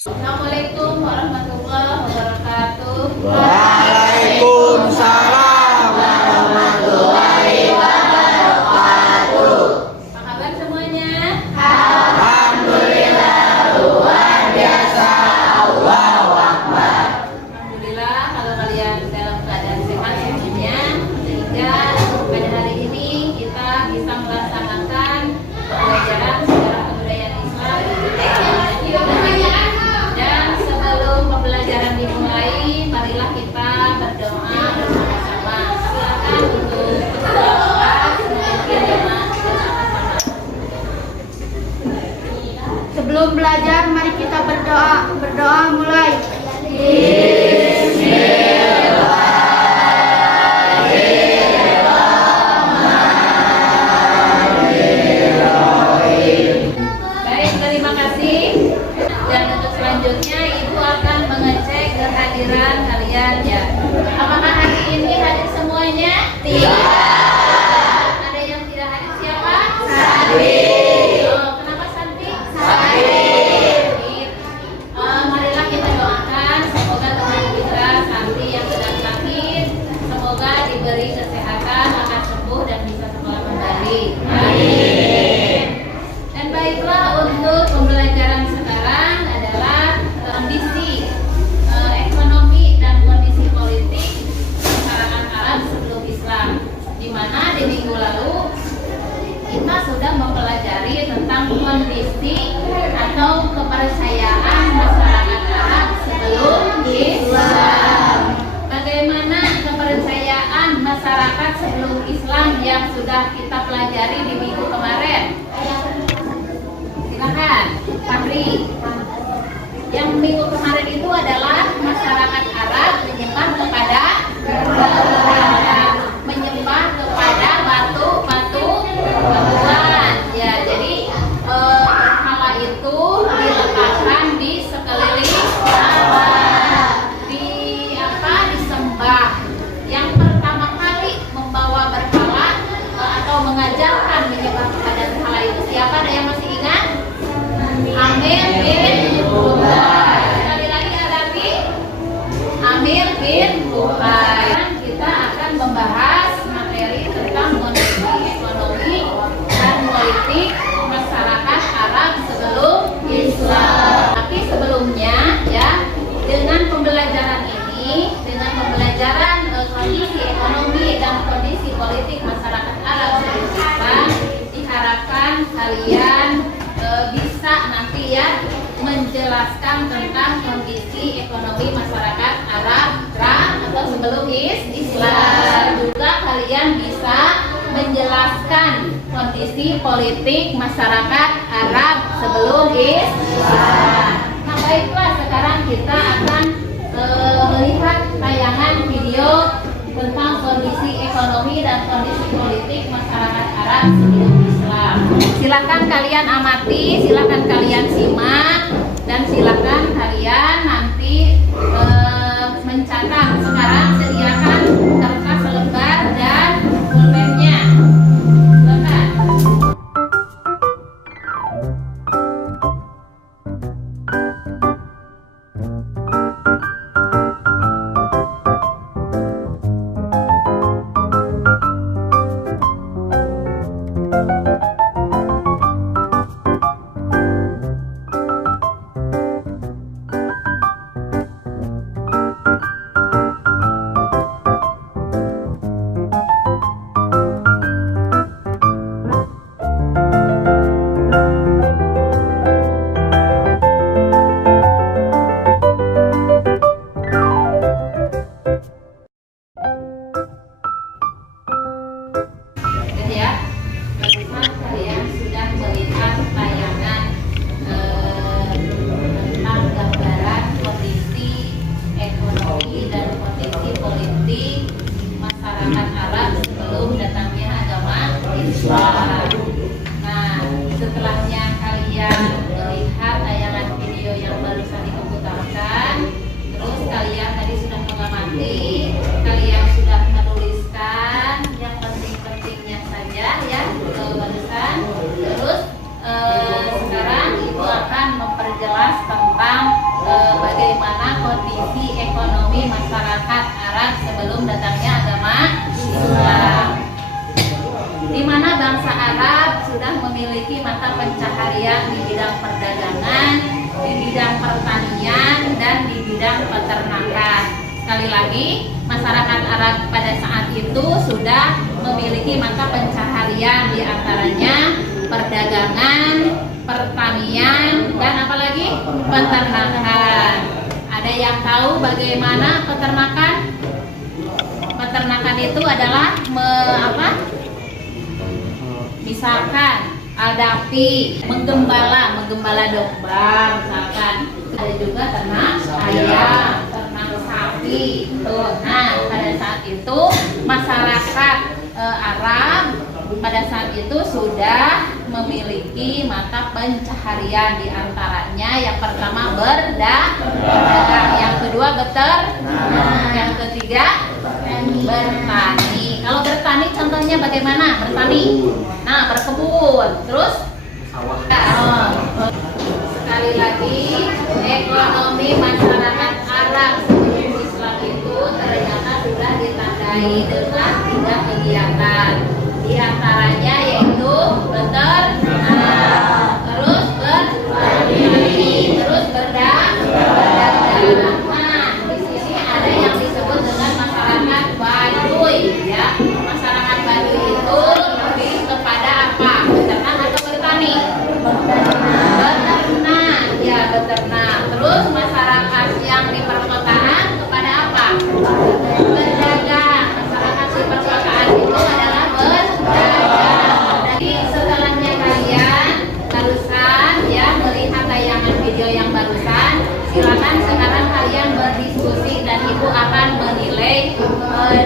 Assalamualaikum warahmatullahi wabarakatuh. Waalaikumsalam warahmatullahi wabarakatuh. Apa kabar semuanya? Alhamdulillah luar biasa. Allahu Akbar. Alhamdulillah kalau kalian dalam keadaan sehat semuanya, sehingga pada hari ini kita bisa melaksanakan pembelajaran sejarah kebudayaan Islam. Dan sebelum pembelajaran dimulai, marilah kita berdoa bersama-sama. Silakan untuk kedua kelas memimpin jemaah bersama-sama. Sebelum belajar, mari kita berdoa. Berdoa mulai. Baik, terima kasih. Dan untuk selanjutnya Ibu akan mengecek kehadiran kalian ya. Apakah hari ini hadir semuanya? Tidak. Ada yang tidak hadir siapa? Santi. Oh, kenapa Santi? Sakit. Marilah kita doakan semoga teman kita Santi yang sedang sakit semoga diberi kesehatan, akan sembuh dan bisa sekolah kembali. Amin. Dan baiklah, untuk pembelajaran sekarang adalah kondisi ekonomi dan kondisi politik masyarakat Arab sebelum Islam, di mana di minggu lalu kita sudah mempelajari tentang kondisi atau kepercayaan masyarakat Arab sebelum Islam. Bagaimana kepercayaan masyarakat sebelum Islam yang sudah kita pelajari di minggu kemarin? Silakan, Fahri. Yang minggu kemarin itu adalah masyarakat Arab menyembah kepada batuan. Ya, jadi berhala itu diletakkan di sekeliling Ka'bah. Disembah. Yang pertama kali membawa berhala atau mengajarkan menyembah kepada berhala itu siapa? Ada yang masih ingat? Amir bin Luhai. Sekali lagi Arabi, Amir bin Luhai. Kita akan membahas materi tentang kondisi ekonomi dan politik masyarakat Arab sebelum Islam. Tapi sebelumnya ya, dengan pembelajaran ini, dengan pembelajaran kondisi ekonomi dan kondisi politik masyarakat Arab sebelum Islam, diharapkan kalian bisa nanti ya menjelaskan tentang kondisi ekonomi masyarakat Arab atau sebelum Islam. Juga kalian bisa menjelaskan kondisi politik masyarakat Arab sebelum Islam. Nah, baiklah, sekarang kita akan melihat tayangan video tentang kondisi ekonomi dan kondisi politik masyarakat Arab sebelum Islam. Silakan kalian amati, silakan kalian simak, dan silakan kalian nanti mencatat. Sekarang sediakan kertas selembar dan pulpennya. Silakan. Ya, barusan kalian sudah melihat tayangan tentang gambaran kondisi ekonomi dan kondisi politik masyarakat Arab sebelum datangnya agama Islam. Nah, setelahnya kalian melihat tayangan video yang barusan dikemukakan, terus kalian tadi sudah mengamati, kalian sudah menuliskan yang penting-pentingnya saja ya barusan. Terus sekarang Ibu akan memperjelas tentang memiliki mata pencaharian di bidang perdagangan, di bidang pertanian, dan di bidang peternakan. Sekali lagi, masyarakat Arab pada saat itu sudah memiliki mata pencaharian, di antaranya perdagangan, pertanian, dan apalagi peternakan. Ada yang tahu bagaimana peternakan? Peternakan itu adalah misalkan Aldapi menggembala domba, misalkan ada juga ternak ayam, ternak sapi. Nah, pada saat itu masyarakat Arab pada saat itu sudah memiliki mata pencaharian, di antaranya yang pertama berdagang, yang kedua beternak, yang ketiga bertani. Kalau bertani contohnya bagaimana? Bertani. Nah, berkebun. Terus sekali lagi, ekonomi masyarakat Arab sebelum Islam itu ternyata sudah ditandai dengan 3 kegiatan. Di antaranya yaitu beternak, terus bertani, terus berdagang. Nah, di sini ada yang disebut dengan masyarakat Baduy, ya. Masyarakat Baduy itu lebih kepada apa? Beternak atau bertani? Beternak, ya beternak. Terus masyarakat yang di perkotaan kepada apa? Berdagang. Masyarakat di perkotaan itu adalah berdagang. Jadi setelahnya kalian barusan ya melihat tayangan video yang barusan, silakan sekarang kalian berdiskusi dan ibu akan menilai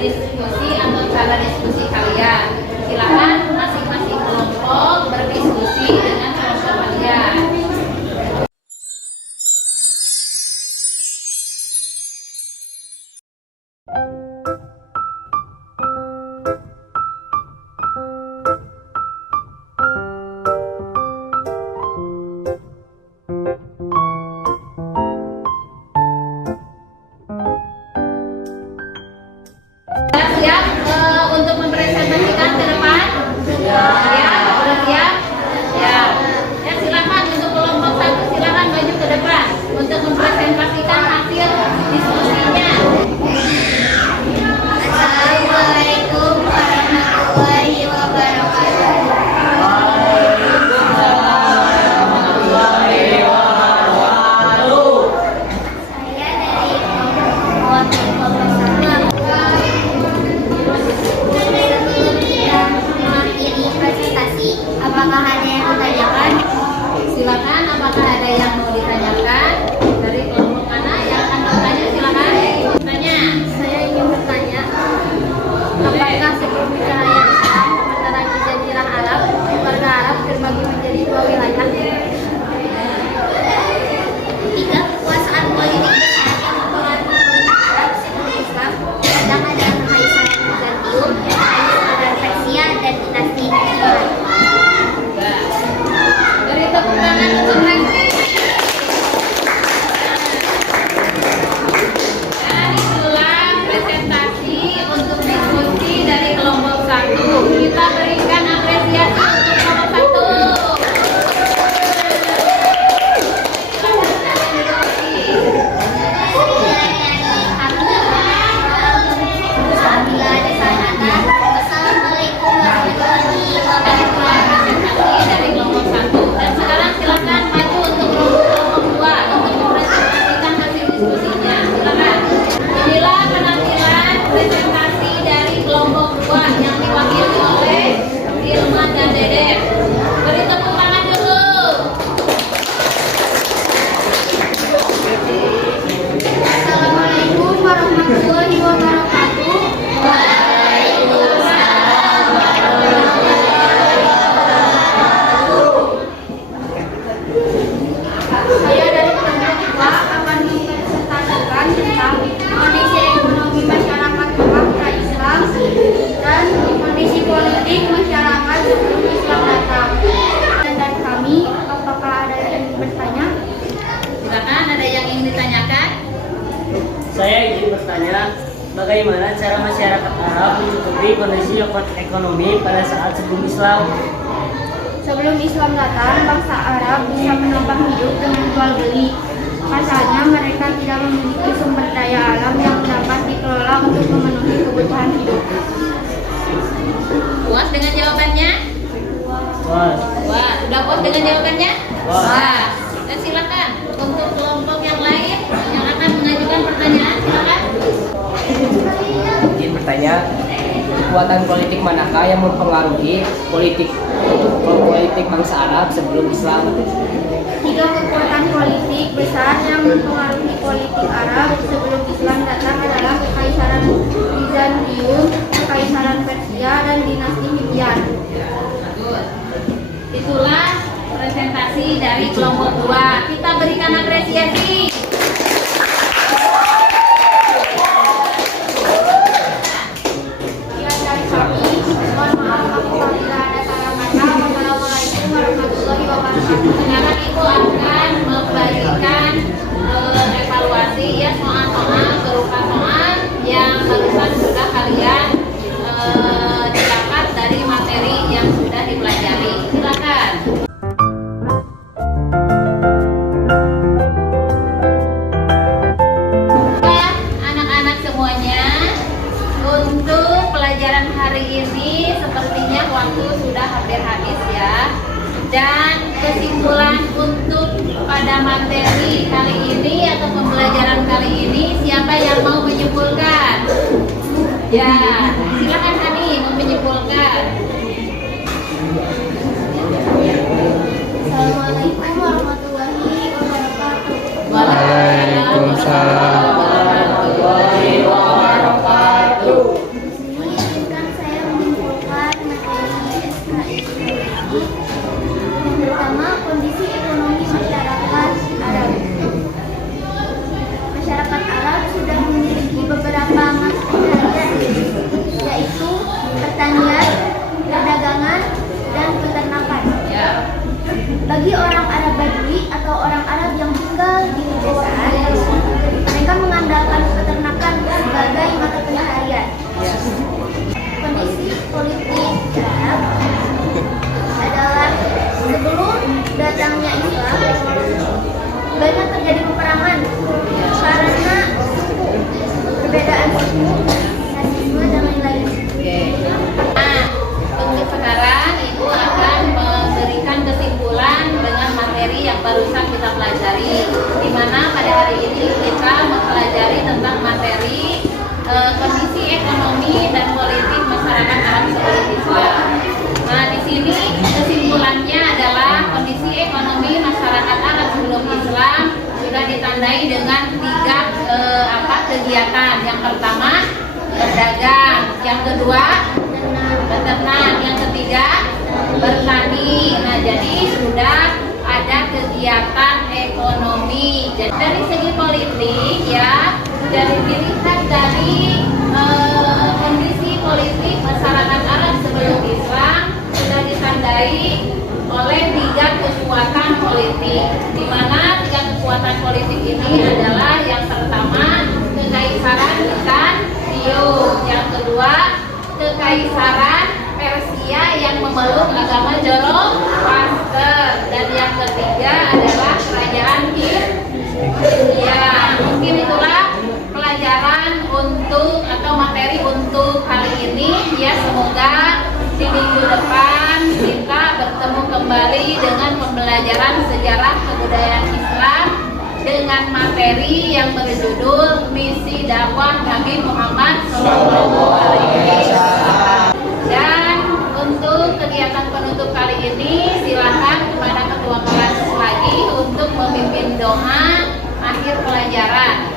diskusi atau cara diskusi kalian. Silakan masing-masing kelompok berdiskusi dengan kelompok kalian. Siap untuk mempresentasikan ke depan? Ya, sudah siap? Ya. Ya, silakan untuk kelompok 1 silakan maju ke depan untuk mempresentasikan hasil diskusinya. Assalamualaikum warahmatullahi wabarakatuh. Saya dari kelompok 1. Mengakhiri presentasi, apakah ada yang ditanyakan? Silakan, apakah ada yang mau ditanyakan? Dari kelompok mana yang akan bertanya? Silakan tanya. Saya ingin bertanya, apakah sebelum cahaya Islam menerangi Jazirah Arab, warga Arab terbagi menjadi 2 wilayah? Ketika kekuasaan politik besar yang mempengaruhi Arab sebelum Islam, sedang ada Kaisar Bizantium, Kaisar Persia, dan dinasti Umayyad. Beri tepuk tangan untuk Lesti. Dan itulah presentasi untuk diskusi dari kelompok 1. Kita berikan apresiasi untuk kelompok 1. Assalamualaikum warahmatullahi wabarakatuh. Presentasi dari kelompok 1. Dan sekarang silakan maju untuk kelompok 2 untuk mempresentasikan hasil diskusinya. Silakan. Inilah penampilan presentasi dari kelompok 2 yang diwakili oleh Ilman dan Dedek. Beri tepuk tangan dulu. Assalamualaikum warahmatullahi wabarakatuh. Saya dari kelompok 2 akan mempresentasikan tentang kondisi ekonomi masyarakat Mekah pra-Islam dan kondisi politik masyarakat sebelum Islam datang. Dan kami, apakah ada yang bertanya? Silakan, ada yang ingin ditanyakan? Saya ingin bertanya, bagaimana cara masyarakat Arab mencukupi kondisi ekonomi pada saat sebelum Islam? Sebelum Islam datang, bangsa Arab bisa menopang hidup dengan jual beli. Pasalnya mereka tidak memiliki sumber daya alam yang dapat dikelola untuk memenuhi kebutuhan hidup. Puas dengan jawabannya? Puas. Wah, sudah puas dengan jawabannya? Puas. Wah, dan silakan untuk kelompok yang lain yang akan mengajukan pertanyaan, silakan. Izin bertanya, kekuatan politik manakah yang mempengaruhi politik bangsa Arab sebelum Islam? 3 kekuatan politik besar yang mempengaruhi politik Arab sebelum Islam datang adalah Kekaisaran Bizantium, Kekaisaran Persia, dan dinasti Hijaz. Bagus. Itulah presentasi dari kelompok 2. Kita berikan apresiasi. Sekian dari kami. Mohon maaf apabila ada salah kata. Wassalamualaikum warahmatullahi wabarakatuh. Sekarang Ibu akan membagikan evaluasi ya, soal-soal berupa soal yang barusan sudah kalian didapat dari materi yang sudah dipelajari. Silakan. Anak-anak semuanya, untuk pelajaran hari ini sepertinya waktu sudah hampir habis ya. Dan kesimpulan untuk pada materi kali ini atau pembelajaran kali ini, siapa yang mau menyimpulkan? Ya, silakan Hani mau menyimpulkan. Assalamualaikum warahmatullahi wabarakatuh. Waalaikumsalam warahmatullahi wabarakatuh. Izinkan saya menyimpulkan materi SKS ini. Yang pertama, kondisi ekonomi masyarakat Arab. Masyarakat Arab sudah memiliki beberapa mata pencaharian, yaitu pertanian, perdagangan, dan peternakan. Ya. Bagi orang Arab Badui atau orang Arab yang tinggal di pedesaan, mereka mengandalkan peternakan sebagai mata pencaharian. Kondisi politik Arab adalah sebelum datangnya Islam, banyak terjadi peperangan karena suku, perbedaan suku, rasisme, dan lain-lain. Oke. Nah, untuk sekarang Ibu akan memberikan kesimpulan dengan materi yang barusan kita pelajari, di mana pada hari ini kita mempelajari tentang materi kondisi ekonomi dan politik masyarakat Arab sebelum Islam. Nah, di sini kesimpulannya adalah kondisi ekonomi masyarakat Arab sebelum Islam sudah ditandai dengan 3 kegiatan. Yang pertama, berdagang. Yang kedua, beternak. Yang ketiga, bertani. Nah, jadi sudah ada kegiatan ekonomi. Jadi dari segi politik ya, dari dilihat dari kondisi politik masyarakat Arab sebelum Islam sudah ditandai oleh 3 kekuatan politik, di mana 3 kekuatan politik ini adalah yang pertama Kekaisaran Bizantium, yang kedua Kekaisaran Persia yang memeluk agama Zoroaster, dan yang ketiga adalah Kerajaan Hindia. Mungkin itulah pelajaran untuk atau materi untuk kali ini ya. Semoga di minggu depan kita bertemu kembali dengan pembelajaran sejarah kebudayaan Islam dengan materi yang berjudul Misi Dakwah Nabi Muhammad SAW. Dan untuk kegiatan penutup kali ini silakan kepada ketua kelas lagi untuk memimpin doa akhir pelajaran.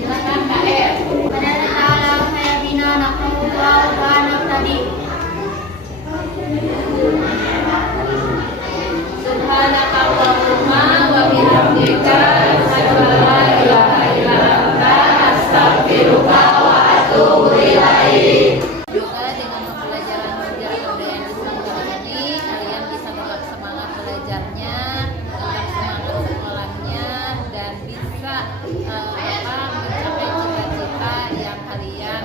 Silakan Kak Er. Subhanakallahumma wa bihamdika asyhadu an la ilaha illa anta astaghfiruka wa atubu ilaik. Semoga dengan pembelajaran sejarah kebudayaan Islam kali ini kalian bisa tetap semangat belajarnya, tetap semangat sekolahnya, dan bisa mencapai cita-cita yang kalian